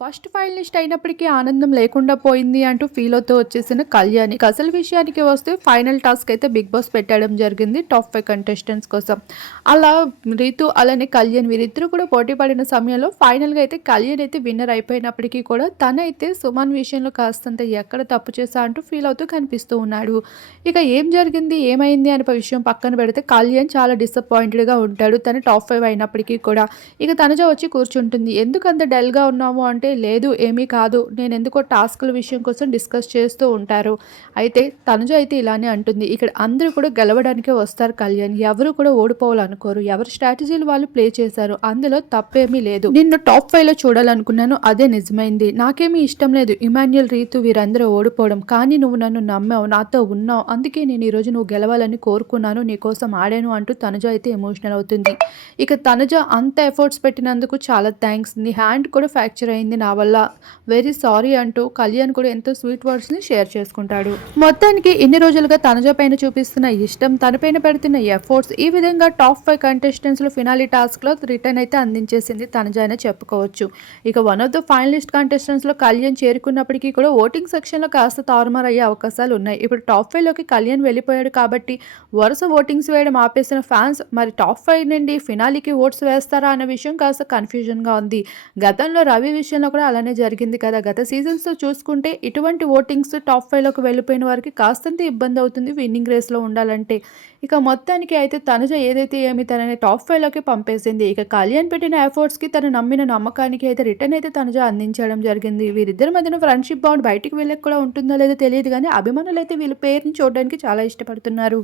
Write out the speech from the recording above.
First finalist అయినప్పటికీ ఆనందం లేకుండా పోయింది అంటూ ఫీల్ అవుతూ వచ్చేసిన కళ్యాణి. అసలు విషయానికి వస్తే ఫైనల్ టాస్క్ అయితే బిగ్ బాస్ పెట్టడం జరిగింది టాప్ ఫైవ్ కంటెస్టెంట్స్ కోసం. అలా రీతు అలానే కళ్యాణ్ వీరిద్దరూ కూడా పోటీ పడిన సమయంలో ఫైనల్గా అయితే కళ్యాణ్ అయితే విన్నర్ అయిపోయినప్పటికీ కూడా తనైతే సుమన్ విషయంలో కాస్తంత ఎక్కడ తప్పు చేశా అంటూ ఫీల్ అవుతూ కనిపిస్తూ ఉన్నాడు. ఇక ఏం జరిగింది ఏమైంది అనే విషయం పక్కన పెడితే కళ్యాణ్ చాలా డిసప్పాయింటెడ్గా ఉంటాడు తను టాప్ ఫైవ్ అయినప్పటికీ కూడా. ఇక తనజ వచ్చి కూర్చుంటుంది ఎందుకంత డల్గా ఉన్నాము అంటే లేదు ఏమీ కాదు. నేను ఎందుకో టాస్క్ల విషయం కోసం డిస్కస్ చేస్తూ ఉంటారు. అయితే తనుజ అయితే ఇలానే అంటుంది. ఇక్కడ అందరూ కూడా గెలవడానికే వస్తారు కళ్యాణ్. ఎవరు కూడా ఓడిపోవాలనుకోరు. ఎవరి స్ట్రాటజీలు వాళ్ళు ప్లే చేశారు. అందులో తప్పేమీ లేదు. నిన్ను టాప్ ఫైవ్లో చూడాలనుకున్నాను అదే నిజమైంది. నాకేమీ ఇష్టం లేదు. ఇమాన్యుల్ రీతు వీరందరూ ఓడిపోవడం. కానీ నువ్వు నన్ను నమ్మావు నాతో ఉన్నావు. అందుకే నేను ఈరోజు నువ్వు గెలవాలని కోరుకున్నాను నీ కోసం ఆడాను అంటూ తనుజ అయితే ఎమోషనల్ అవుతుంది. ఇక తనుజ అంత ఎఫర్ట్స్ పెట్టినందుకు చాలా థ్యాంక్స్. నీ హ్యాండ్ కూడా ఫ్రాక్చర్ అయింది. నా వల్ల వెరీ సారీ అంటూ కళ్యాణ్ కూడా ఎంతో స్వీట్ వర్డ్స్ని షేర్ చేసుకుంటాడు. మొత్తానికి ఇన్ని రోజులుగా తనజ పైన చూపిస్తున్న ఇష్టం తనపైన పెడుతున్న ఎఫర్ట్స్ ఈ విధంగా టాప్ ఫైవ్ కంటెస్టెంట్స్లో ఫినాలి టాస్క్లో రిటర్న్ అయితే అందించేసింది తనజ అనే చెప్పుకోవచ్చు. ఇక వన్ ఆఫ్ ద ఫైనలిస్ట్ కంటెస్టెంట్స్లో కళ్యాణ్ చేరుకున్నప్పటికీ కూడా ఓటింగ్ సెక్షన్లో కాస్త తారుమారు అయ్యే అవకాశాలు ఉన్నాయి. ఇప్పుడు టాప్ ఫైవ్లోకి కళ్యాణ్ వెళ్ళిపోయాడు కాబట్టి వరుస ఓటింగ్స్ వేయడం ఆపేసిన ఫ్యాన్స్ మరి టాప్ ఫైవ్ నుండి ఫినాలికి ఓట్స్ వేస్తారా అన్న విషయం కాస్త కన్ఫ్యూజన్గా ఉంది. గతంలో రవి విషయంలో కూడా అలానే జరిగింది కదా. గత సీజన్స్తో చూసుకుంటే ఇటువంటి ఓటింగ్స్ టాప్ ఫైవ్లోకి వెళ్ళిపోయిన వారికి కాస్తంత ఇబ్బంది అవుతుంది విన్నింగ్ రేస్లో ఉండాలంటే. ఇక మొత్తానికి అయితే తనుజ ఏదైతే ఏమి తనని టాప్ ఫైవ్లోకి పంపేసింది ఇక కళ్యాణ్ పెట్టిన ఎఫర్ట్స్కి తను నమ్మిన నమ్మకానికి అయితే రిటర్న్ అయితే తనుజ అందించడం జరిగింది. వీరిద్దరి మధ్యన ఫ్రెండ్షిప్ బాండ్ బయటికి వెళ్ళక కూడా ఉంటుందో లేదో తెలియదు కానీ అభిమానులు అయితే వీళ్ళ పేరుని చూడడానికి చాలా ఇష్టపడుతున్నారు.